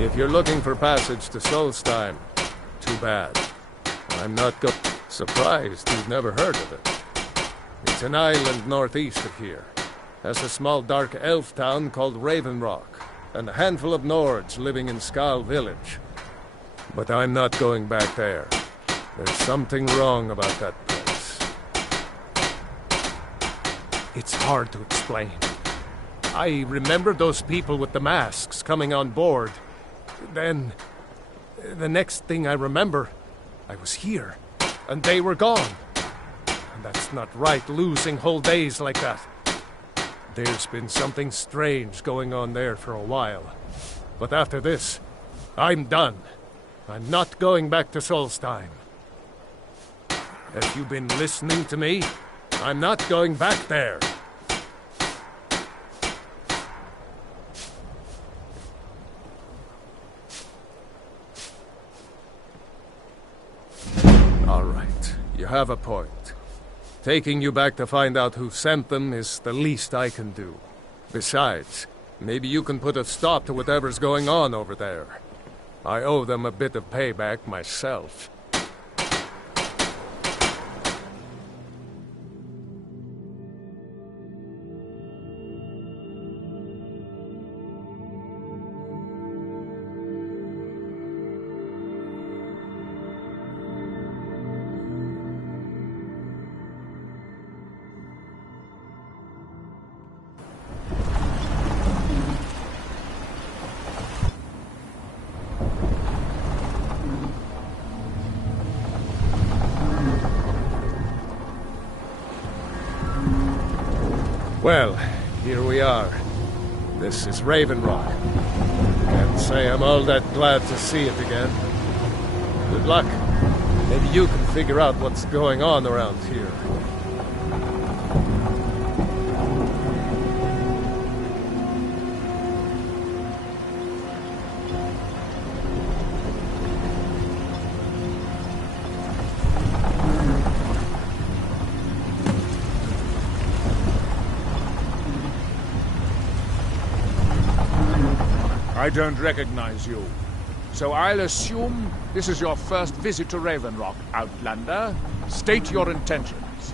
If you're looking for passage to Solstheim, too bad. I'm not surprised you've never heard of it. It's an island northeast of here. Has a small dark elf town called Raven Rock, and a handful of Nords living in Skal village. But I'm not going back there. There's something wrong about that place. It's hard to explain. I remember those people with the masks coming on board. Then, the next thing I remember, I was here, and they were gone. And that's not right, losing whole days like that. There's been something strange going on there for a while. But after this, I'm done. I'm not going back to Solstheim. Have you been listening to me? I'm not going back there. All right, you have a point. Taking you back to find out who sent them is the least I can do. Besides, maybe you can put a stop to whatever's going on over there. I owe them a bit of payback myself. Well, here we are. This is Raven Rock. Can't say I'm all that glad to see it again. Good luck. Maybe you can figure out what's going on around here. I don't recognize you. So I'll assume this is your first visit to Raven Rock, Outlander. State your intentions.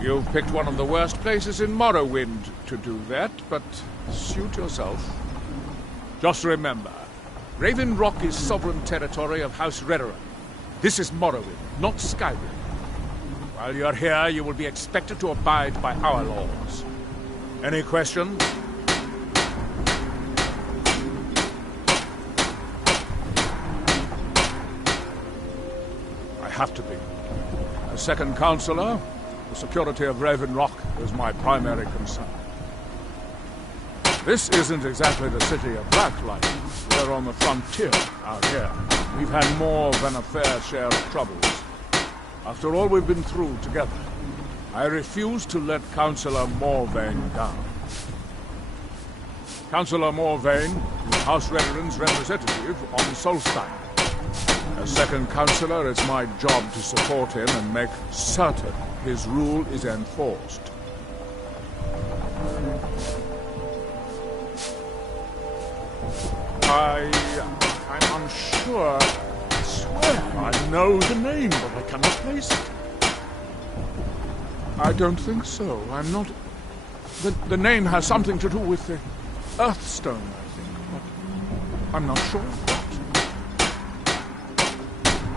You've picked one of the worst places in Morrowind to do that, but suit yourself. Just remember, Raven Rock is sovereign territory of House Redoran. This is Morrowind, not Skyrim. While you're here, you will be expected to abide by our laws. Any questions? I have to be. As second counselor, the security of Raven Rock is my primary concern. This isn't exactly the city of Blacklight. We're on the frontier out here. We've had more than a fair share of troubles. After all we've been through together, I refuse to let Councillor Morvain down. Councillor Morvain is House Redoran's representative on Solstheim. As second councillor, it's my job to support him and make certain his rule is enforced. I'm unsure. I swear I know the name, but I cannot place it. I don't think so. I'm not... The name has something to do with the Earthstone, I think, but I'm not sure what.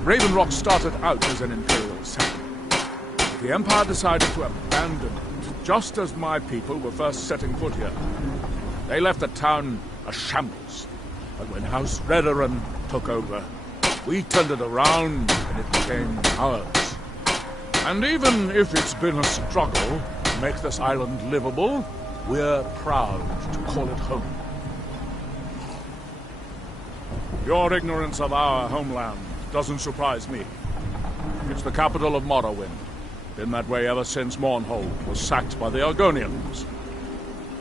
Raven Rock started out as an Imperial settlement. The Empire decided to abandon it, just as my people were first setting foot here. They left the town a shambles. But when House Redoran took over, we turned it around and it became ours. And even if it's been a struggle to make this island livable, we're proud to call it home. Your ignorance of our homeland doesn't surprise me. It's the capital of Morrowind. Been that way ever since Mournhold was sacked by the Argonians.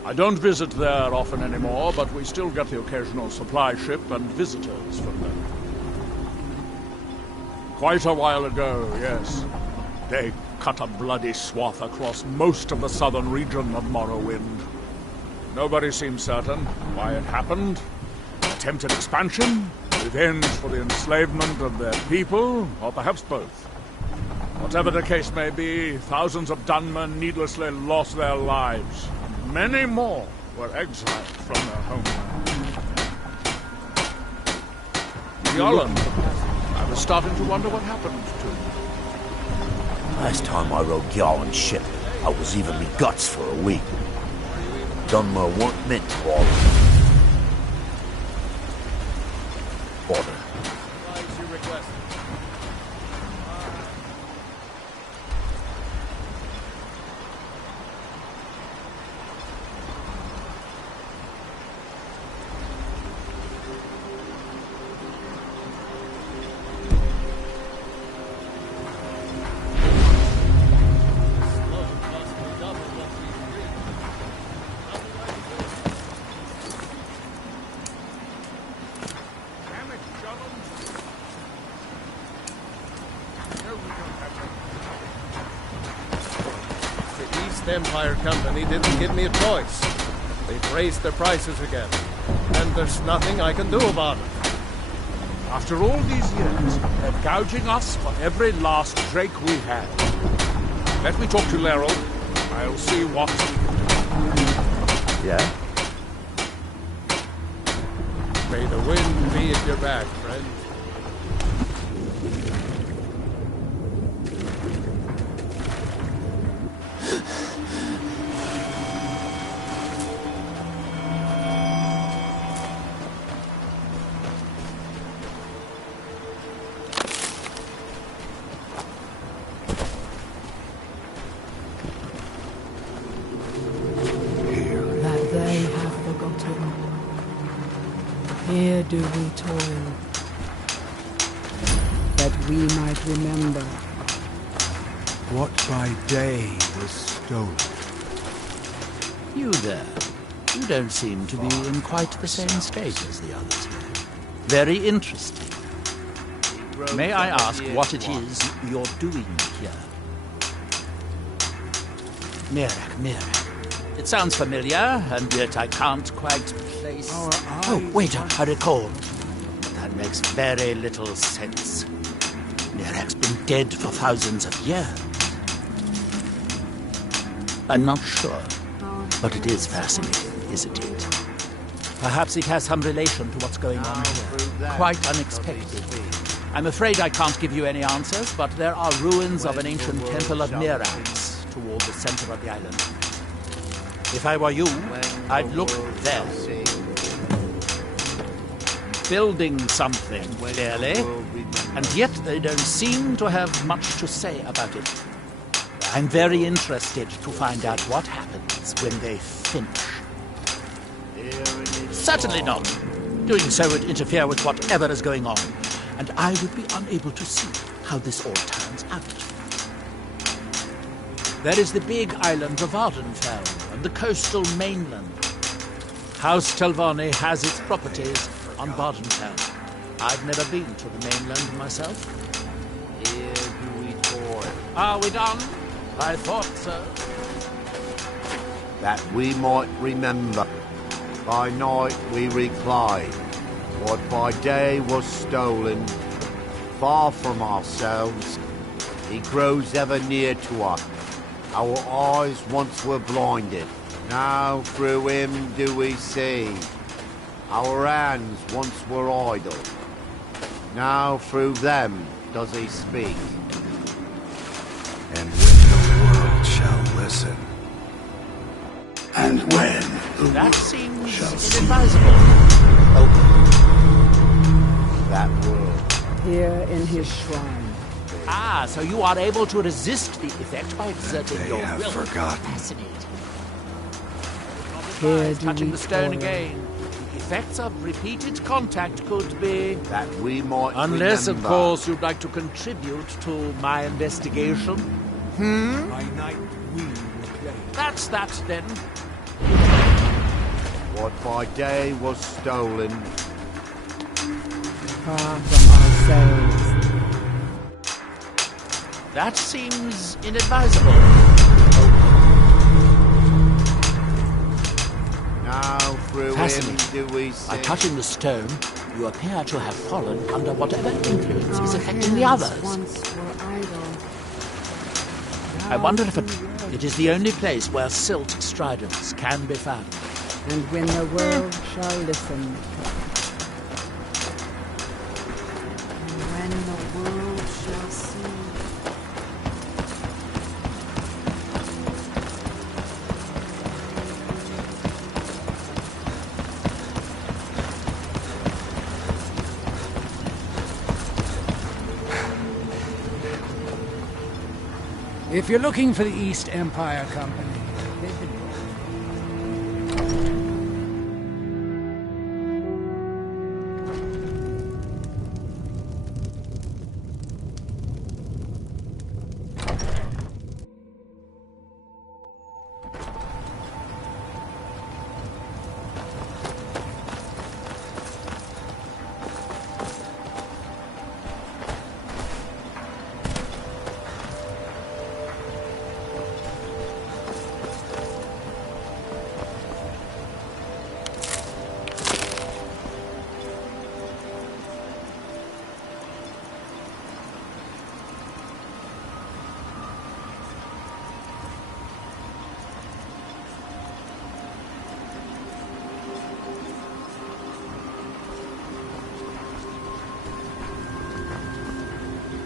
I don't visit there often anymore, but we still get the occasional supply ship and visitors from them. Quite a while ago, yes. They cut a bloody swath across most of the southern region of Morrowind. Nobody seems certain why it happened. Attempted expansion, revenge for the enslavement of their people, or perhaps both. Whatever the case may be, thousands of Dunmen needlessly lost their lives. Many more were exiled from their homeland. Yolland, I was starting to wonder what happened to you. Last time I rode Gjalland's ship, I was even me guts for a week. Dunmer weren't meant to bother. Empire Company didn't give me a choice. They've raised their prices again, and there's nothing I can do about it. After all these years, they're gouging us for every last drake we had. Let me talk to Laeral. I'll see what we can do. Yeah? May the wind be at your back, friend. Here do we toil, that we might remember. What by day was stolen? You there. You don't seem to be in quite the same state as the others here. Very interesting. May I ask what it is you're doing here? Miraak. It sounds familiar, and yet I can't quite place... Oh, wait, I recall. That makes very little sense. Miraak's been dead for thousands of years. I'm not sure, but it is fascinating, isn't it? Perhaps it has some relation to what's going on here. Quite unexpected. I'm afraid I can't give you any answers, but there are ruins of an ancient temple of Miraak's toward the center of the island. If I were you, I'd look there. Building something, clearly, and yet they don't seem to have much to say about it. I'm very interested to find out what happens when they finish. Certainly not. Doing so would interfere with whatever is going on, and I would be unable to see how this all turns out. There is the big island of Vvardenfell and the coastal mainland. House Telvanni has its properties on Vvardenfell. I've never been to the mainland myself. Here do we toil, Are we done? I thought so. that we might remember. By night we recline. What by day was stolen, far from ourselves, he grows ever near to us. Our eyes once were blinded, now through him do we see. Our hands once were idle, now through them does he speak. And when the world shall listen. And when the That world seems shall see. inadvisable. That world. Here in his shrine. Ah, so you are able to resist the effect by exerting They your have will. forgotten. Fascinating. Here do Touching we the stone toil. again. The effects of repeated contact could be... That we might Unless, remember. of course, you'd like to contribute to my investigation. By night we will play. That's that, then. What by day was stolen, Far from ourselves. That seems inadvisable. Now through him Fascinating. do we By sing. touching the stone, you appear to have fallen under whatever influence is affecting the others. Once were idle. I wonder if it is the only place where silt stridents can be found. And when the world shall listen. And when the world shall see. If you're looking for the East Empire Company, they've been...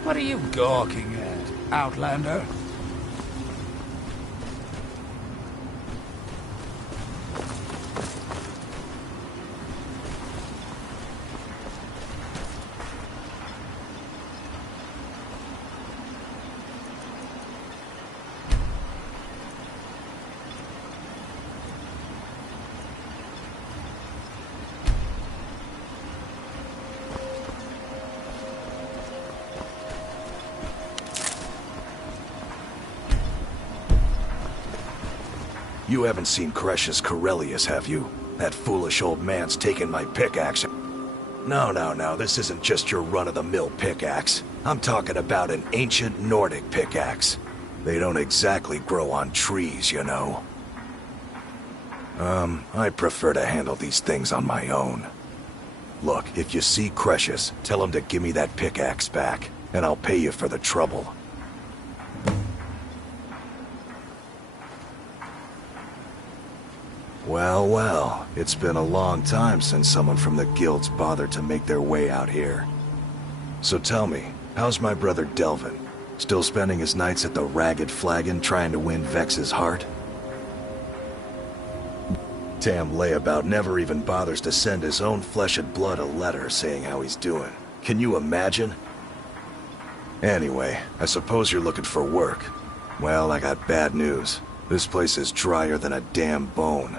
What are you gawking at, Outlander? You haven't seen Cresius Corellius, have you? That foolish old man's taken my pickaxe. No, this isn't just your run-of-the-mill pickaxe. I'm talking about an ancient Nordic pickaxe. They don't exactly grow on trees, you know. I prefer to handle these things on my own. Look, if you see Cresius, tell him to give me that pickaxe back, and I'll pay you for the trouble. Well, it's been a long time since someone from the guilds bothered to make their way out here. So tell me, how's my brother Delvin? Still spending his nights at the Ragged Flagon trying to win Vex's heart? Damn layabout never even bothers to send his own flesh and blood a letter saying how he's doing. Can you imagine? Anyway, I suppose you're looking for work. Well, I got bad news. This place is drier than a damn bone.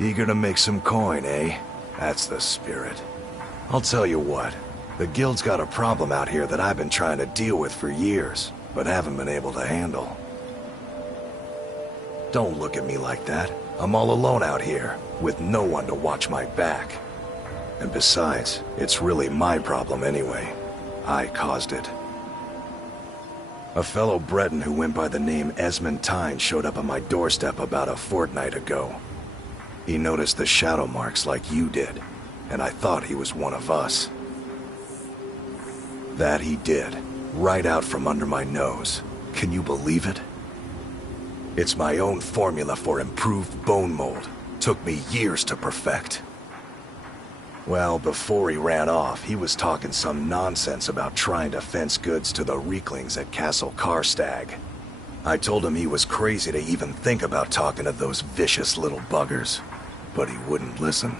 Eager to make some coin, eh? That's the spirit. I'll tell you what. The guild's got a problem out here that I've been trying to deal with for years, but haven't been able to handle. Don't look at me like that. I'm all alone out here, with no one to watch my back. And besides, it's really my problem anyway. I caused it. A fellow Breton who went by the name Esmond Tyne showed up on my doorstep about a fortnight ago. He noticed the shadow marks like you did, and I thought he was one of us. That he did, right out from under my nose. Can you believe it? It's my own formula for improved bone mold. Took me years to perfect. Well, before he ran off, he was talking some nonsense about trying to fence goods to the Reeklings at Castle Karstag. I told him he was crazy to even think about talking to those vicious little buggers, but he wouldn't listen.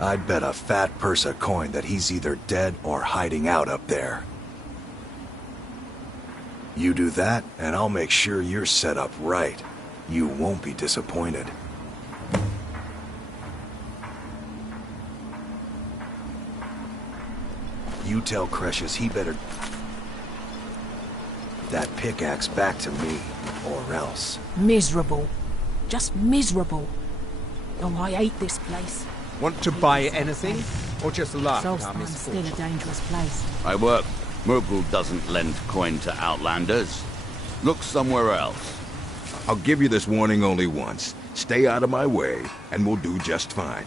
I'd bet a fat purse of coin that he's either dead or hiding out up there. You do that, and I'll make sure you're set up right. You won't be disappointed. You tell Cresius he better... that pickaxe back to me, or else. Miserable. Just miserable. Oh, I hate this place. Want to buy anything, or just laugh at our Solstine's still misfortune? a dangerous place. I work Murgle doesn't lend coin to outlanders. Look somewhere else. I'll give you this warning only once. Stay out of my way, and we'll do just fine.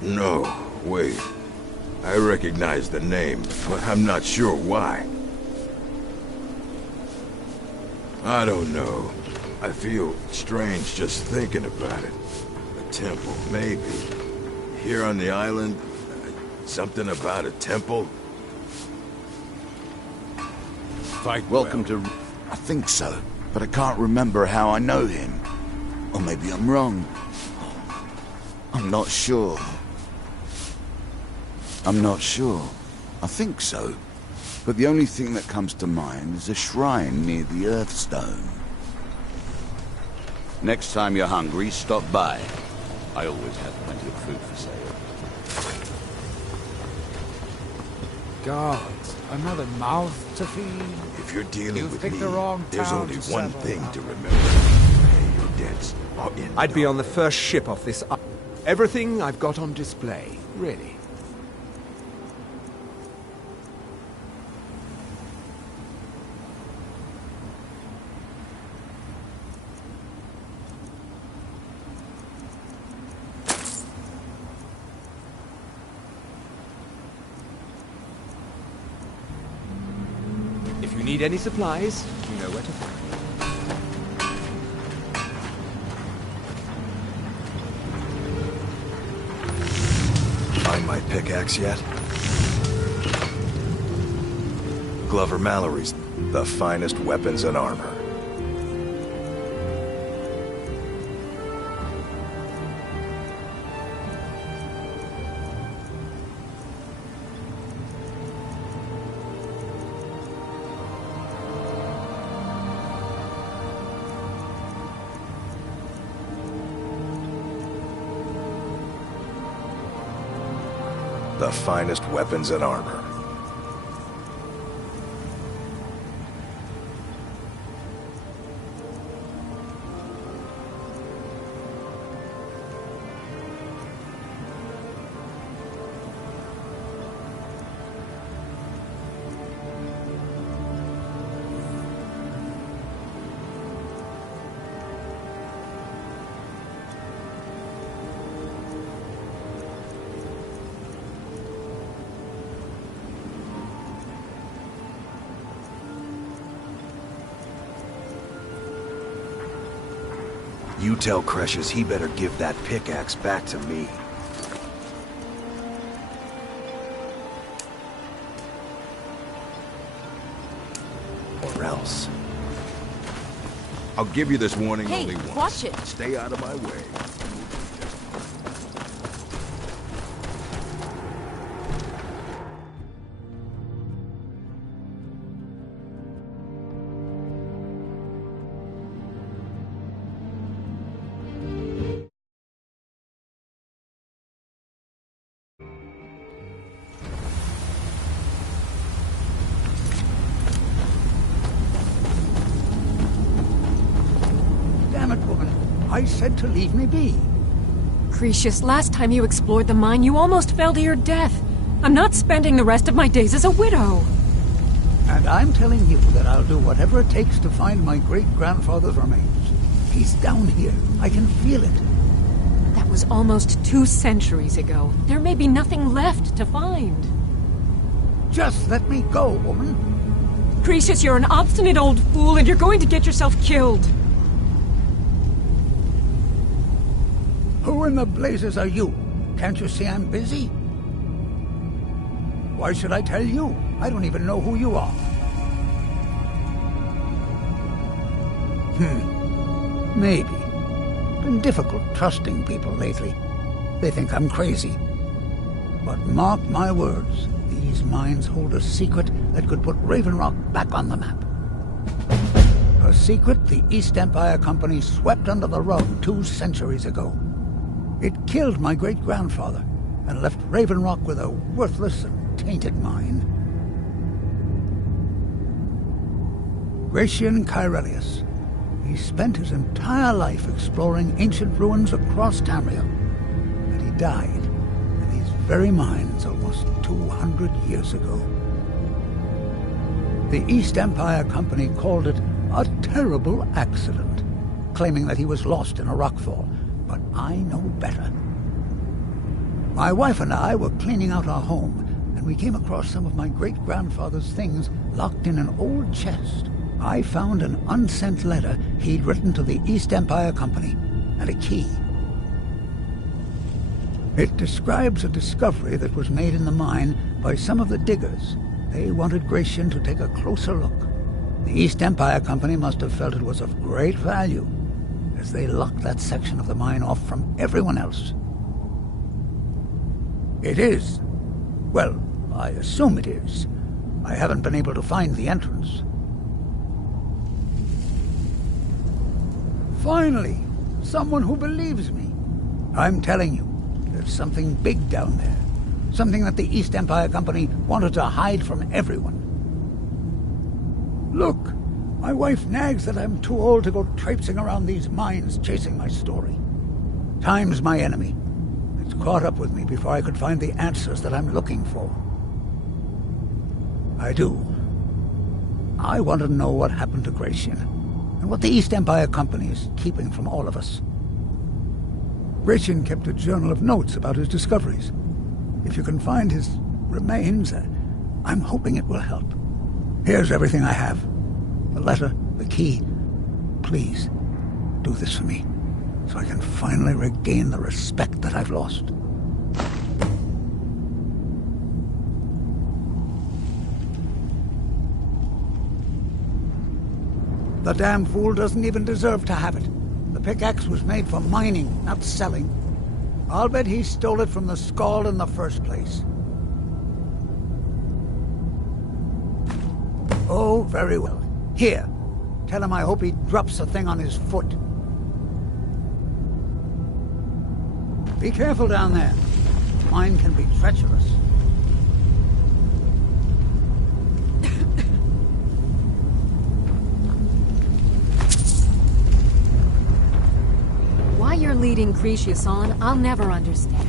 No, wait. I recognize the name, but I'm not sure why. I don't know. I feel strange just thinking about it. A temple, maybe. Here on the island, something about a temple? Welcome to... I think so, but I can't remember how I know him. Or maybe I'm wrong. I'm not sure. I think so. But the only thing that comes to mind is a shrine near the Earthstone. Next time you're hungry, stop by. I always have plenty of food for sale. Gods, another mouth to feed. If you're dealing with picked me, the wrong there's town only to one settle thing on. to remember. Pay your debts or in I'd be on the first ship off this. Everything I've got on display, really. If you need any supplies, you know where to find me. Find my pickaxe yet? Glover Mallory's, the finest weapons and armor. The finest weapons and armor. You tell Cresius he better give that pickaxe back to me. Or else. I'll give you this warning Hey, only once. watch it. Stay out of my way. Damn it, woman. I said to leave me be. Cresius, last time you explored the mine, you almost fell to your death. I'm not spending the rest of my days as a widow. And I'm telling you that I'll do whatever it takes to find my great-grandfather's remains. He's down here. I can feel it. That was almost 2 centuries ago. There may be nothing left to find. Just let me go, woman. Cresius, you're an obstinate old fool, and you're going to get yourself killed. Who in the blazes are you? Can't you see I'm busy? Why should I tell you? I don't even know who you are. Maybe. Been difficult trusting people lately. They think I'm crazy. But mark my words, these mines hold a secret that could put Raven Rock back on the map. A secret the East Empire Company swept under the rug 2 centuries ago. It killed my great-grandfather and left Raven Rock with a worthless and tainted mine. Gracian Kyrelius. He spent his entire life exploring ancient ruins across Tamriel. And he died with these very mines almost 200 years ago. The East Empire Company called it a terrible accident, claiming that he was lost in a rockfall, but I know better. My wife and I were cleaning out our home, and we came across some of my great-grandfather's things locked in an old chest. I found an unsent letter he'd written to the East Empire Company, and a key. It describes a discovery that was made in the mine by some of the diggers. They wanted Gratian to take a closer look. The East Empire Company must have felt it was of great value, as they locked that section of the mine off from everyone else. It is. Well, I assume it is. I haven't been able to find the entrance. Finally, someone who believes me. I'm telling you, there's something big down there. Something that the East Empire Company wanted to hide from everyone. Look, my wife nags that I'm too old to go traipsing around these mines chasing my story. Time's my enemy. It's caught up with me before I could find the answers that I'm looking for. I do. I want to know what happened to Gratian, and what the East Empire Company is keeping from all of us. Gratian kept a journal of notes about his discoveries. If you can find his remains, I'm hoping it will help. Here's everything I have. The letter, the key. Please, do this for me, so I can finally regain the respect that I've lost. The damn fool doesn't even deserve to have it. The pickaxe was made for mining, not selling. I'll bet he stole it from the Skald in the first place. Oh, very well. Here, tell him I hope he drops the thing on his foot. Be careful down there. Mine can be treacherous. Why you're leading Cretius on, I'll never understand.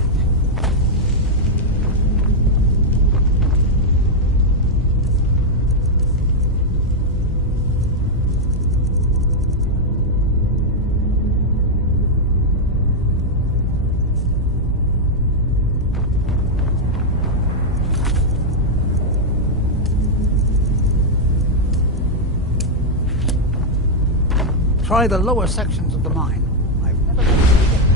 Try the lower sections of the mine. I've never been able to get there.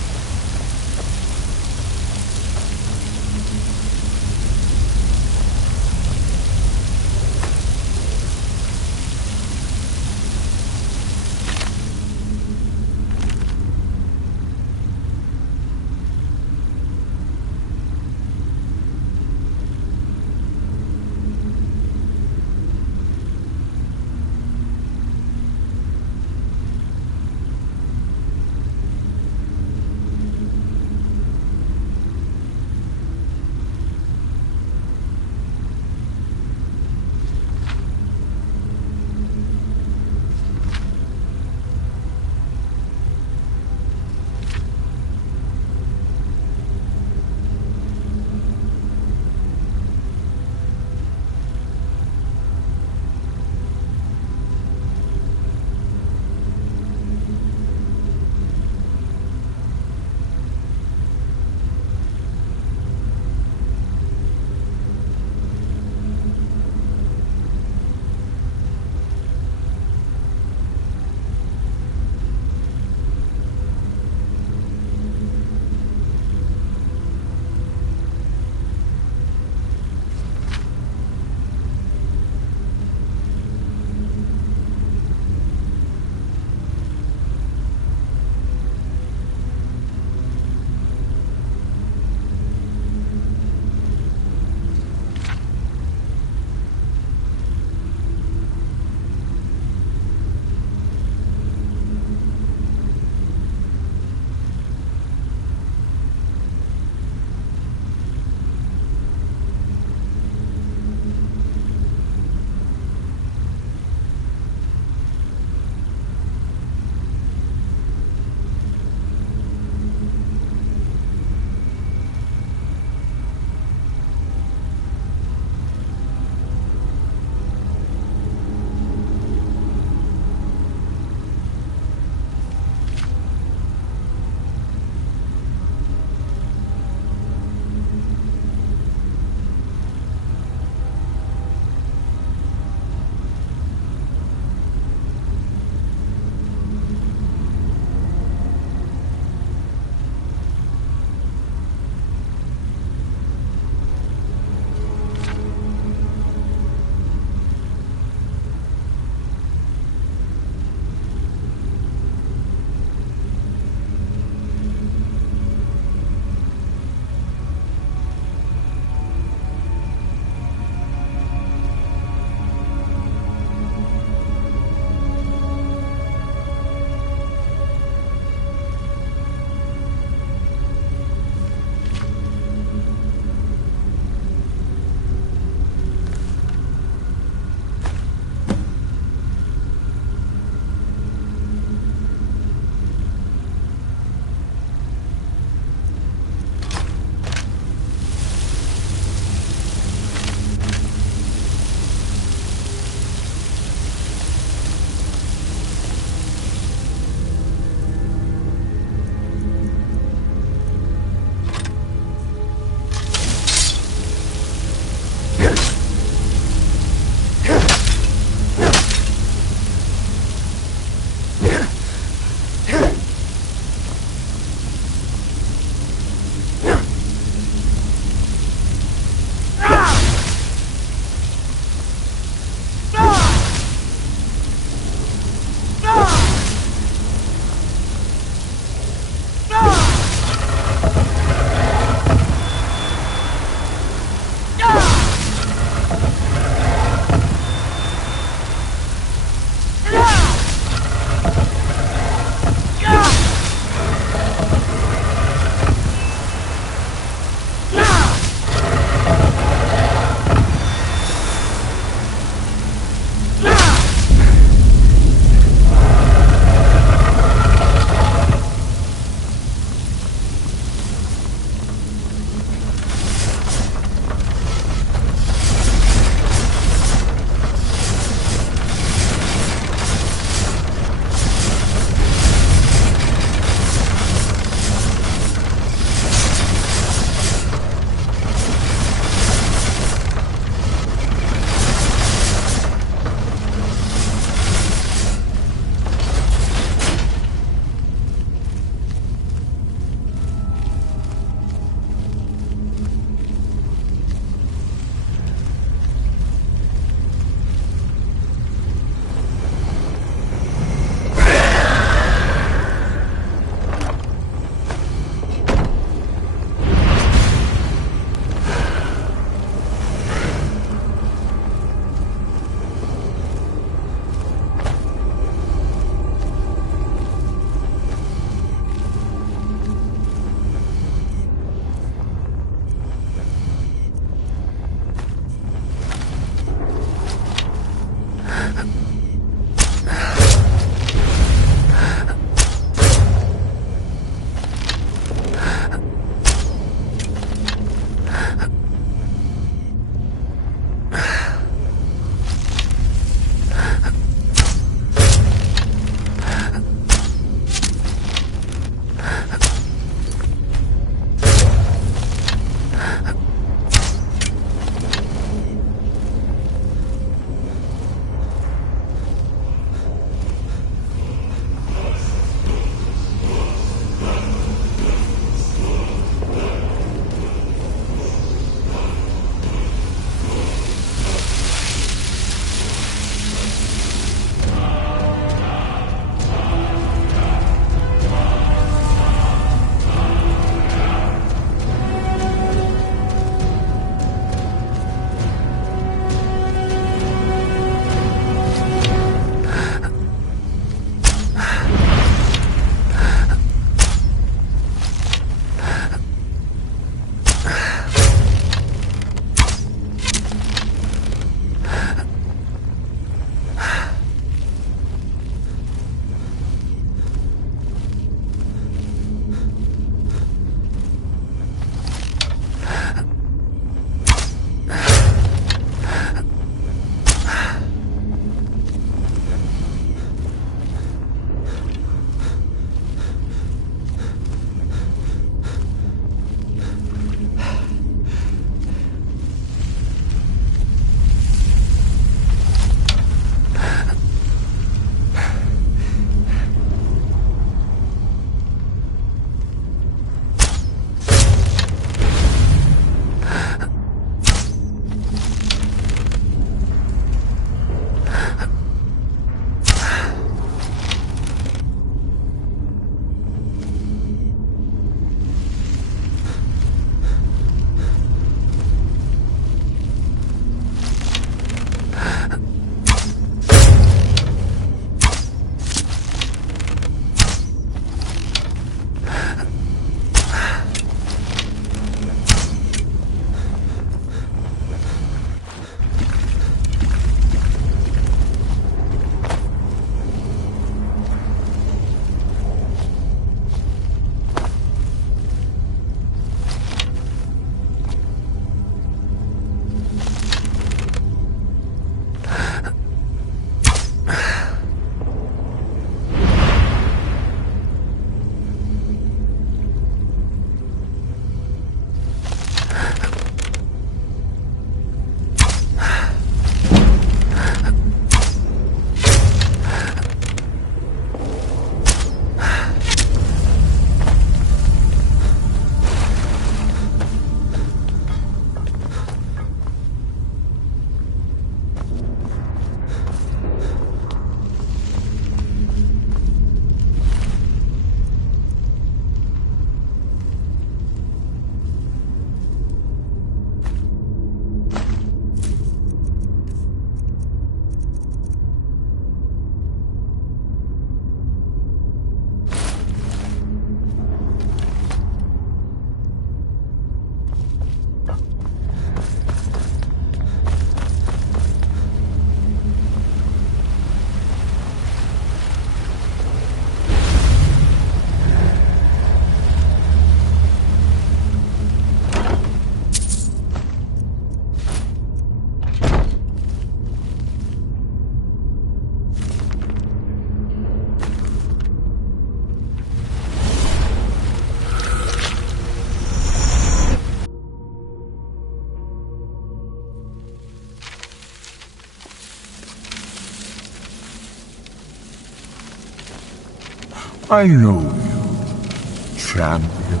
I know you, champion.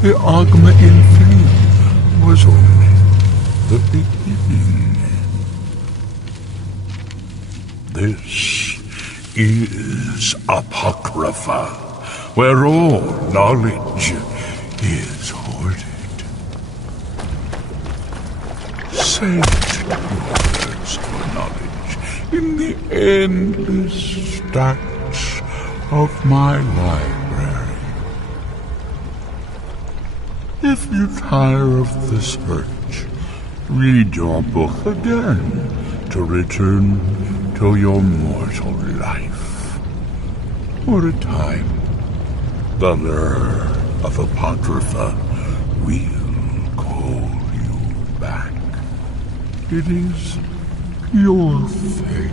The Ogma in Flame was only the beginning. This is Apocrypha, where all knowledge is hoarded. Saved words for knowledge in the endless stacks of my library. If you tire of the search, read your book again to return to your mortal life. For a time, the mirror of Apocrypha will call you back. It is your fate.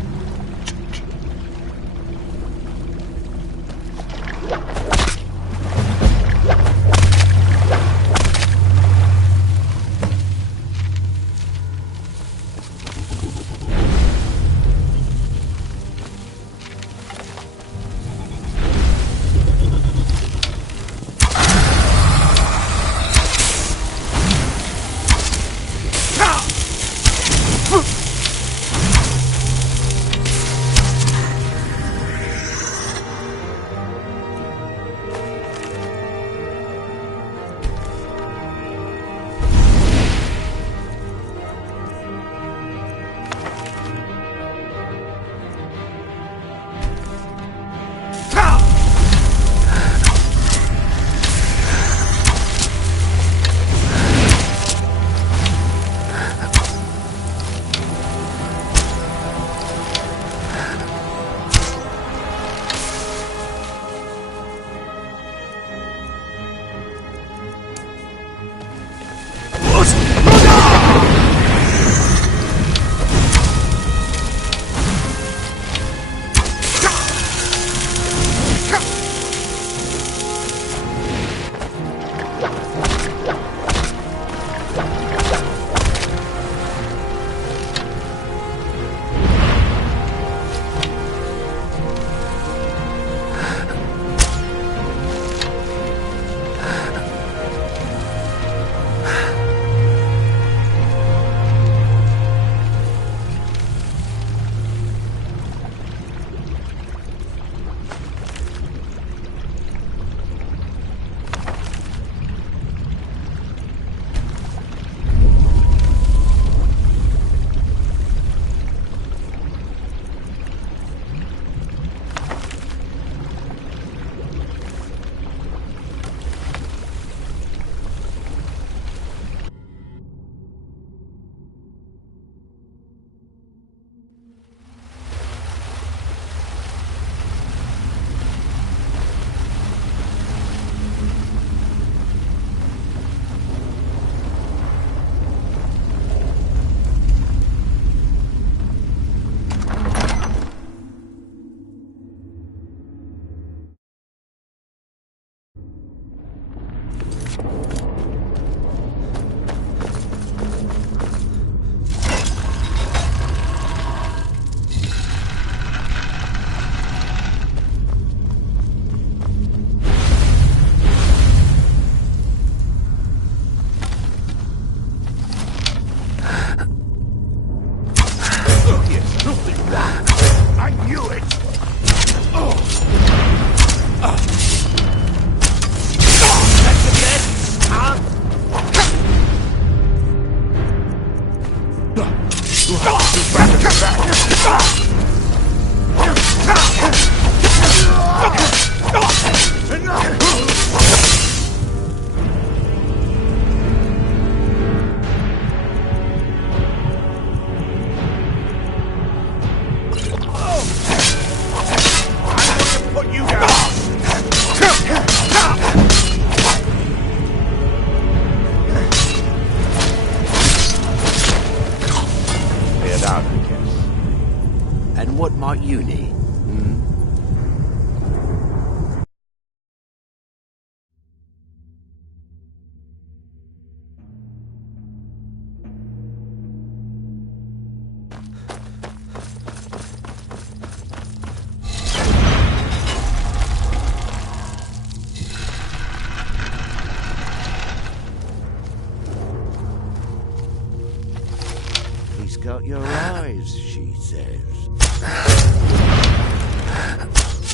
says.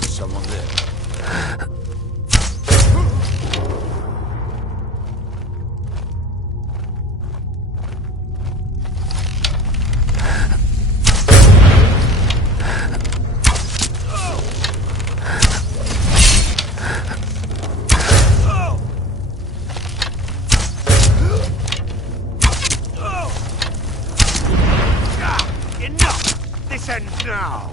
Someone there. Enough! This ends now!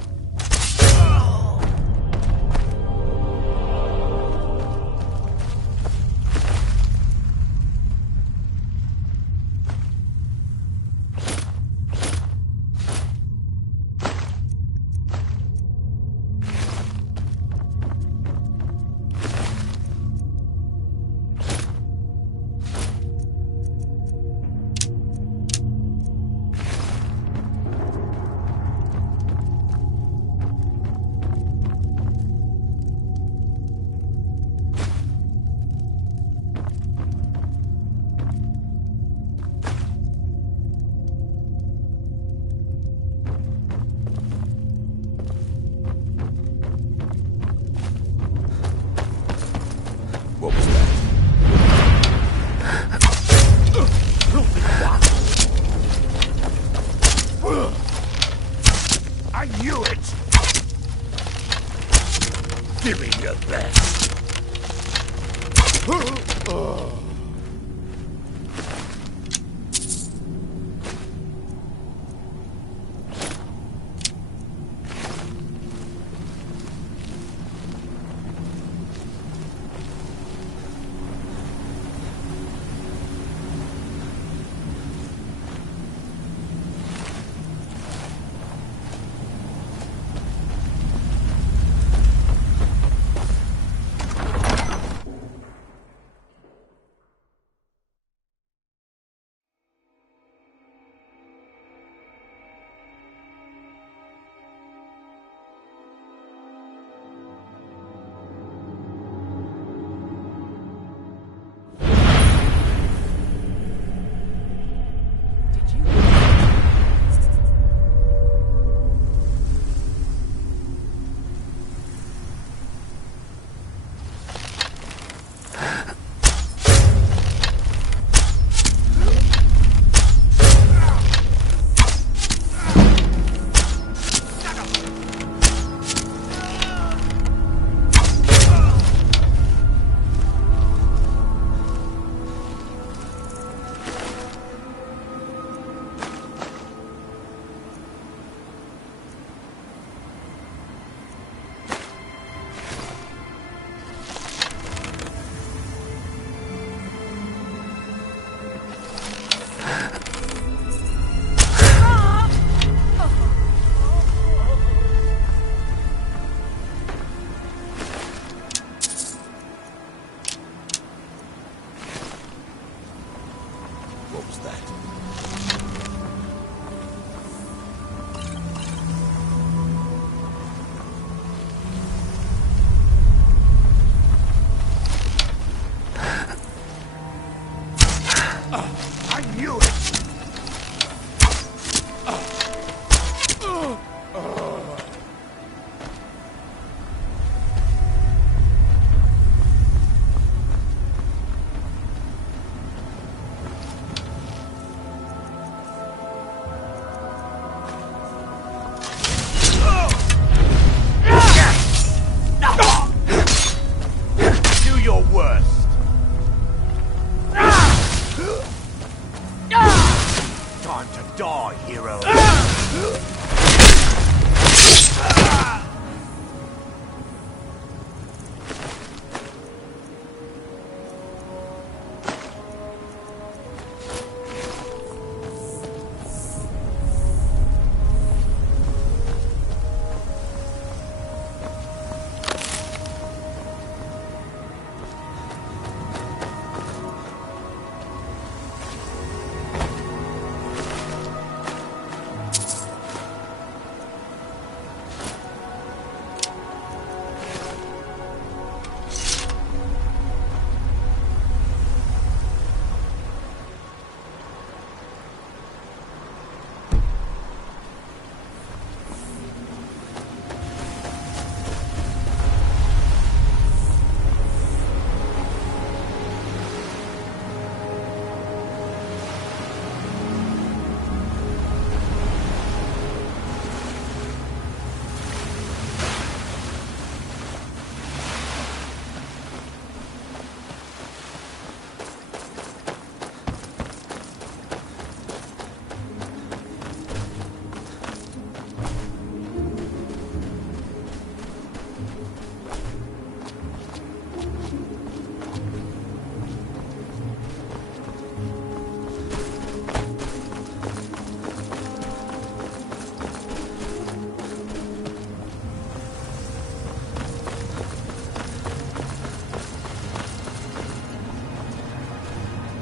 What was that? I knew it! Give me your best!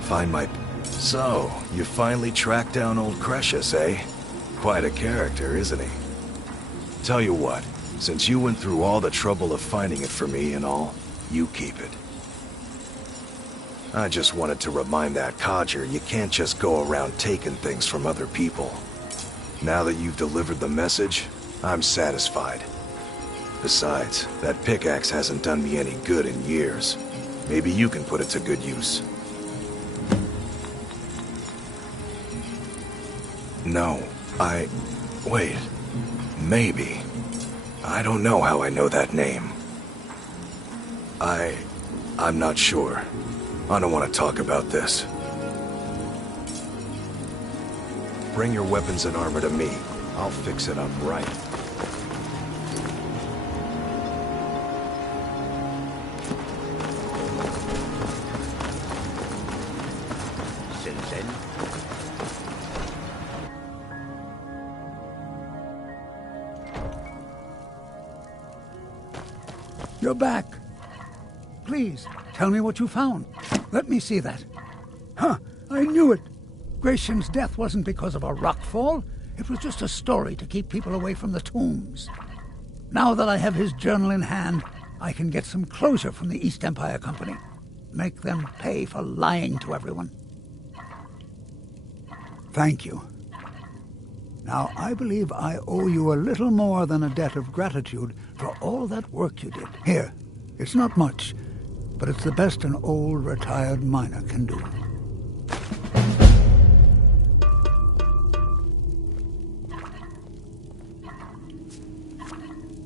Find my... So, you finally tracked down old Cretius, eh? Quite a character, isn't he? Tell you what, since you went through all the trouble of finding it for me and all, you keep it. I just wanted to remind that codger you can't just go around taking things from other people. Now that you've delivered the message, I'm satisfied. Besides, that pickaxe hasn't done me any good in years. Maybe you can put it to good use. No, wait. Maybe. I don't know how I know that name. I'm not sure. I don't want to talk about this. Bring your weapons and armor to me. I'll fix it up right. You're back. Please, tell me what you found. Let me see that. Huh, I knew it. Gratian's death wasn't because of a rockfall. It was just a story to keep people away from the tombs. Now that I have his journal in hand, I can get some closure from the East Empire Company. Make them pay for lying to everyone. Thank you. Now, I believe I owe you a little more than a debt of gratitude for all that work you did. Here, it's not much, but it's the best an old retired miner can do.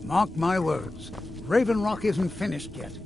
Mark my words, Raven Rock isn't finished yet.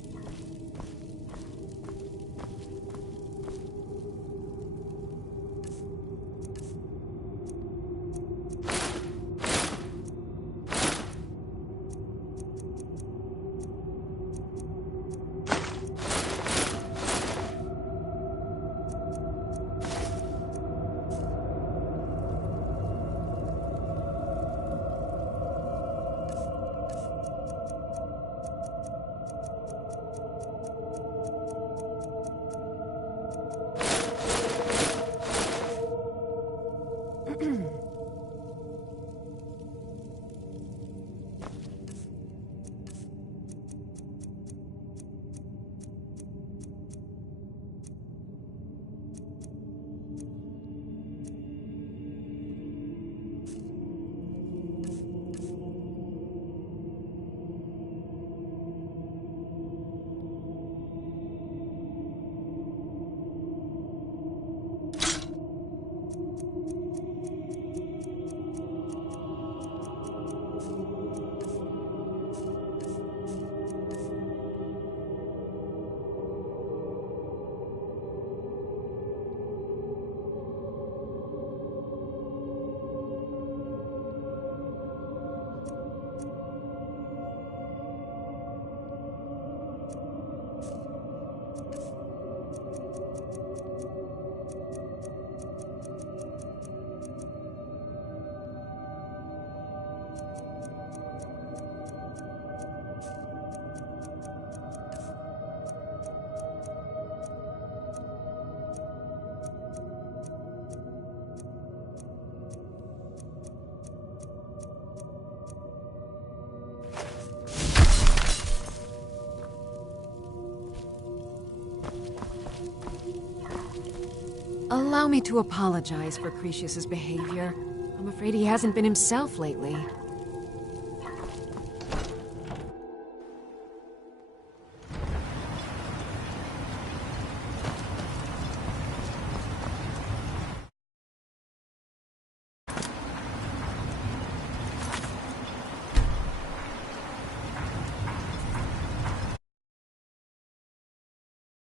Allow me to apologize for Cretius's behavior. I'm afraid he hasn't been himself lately.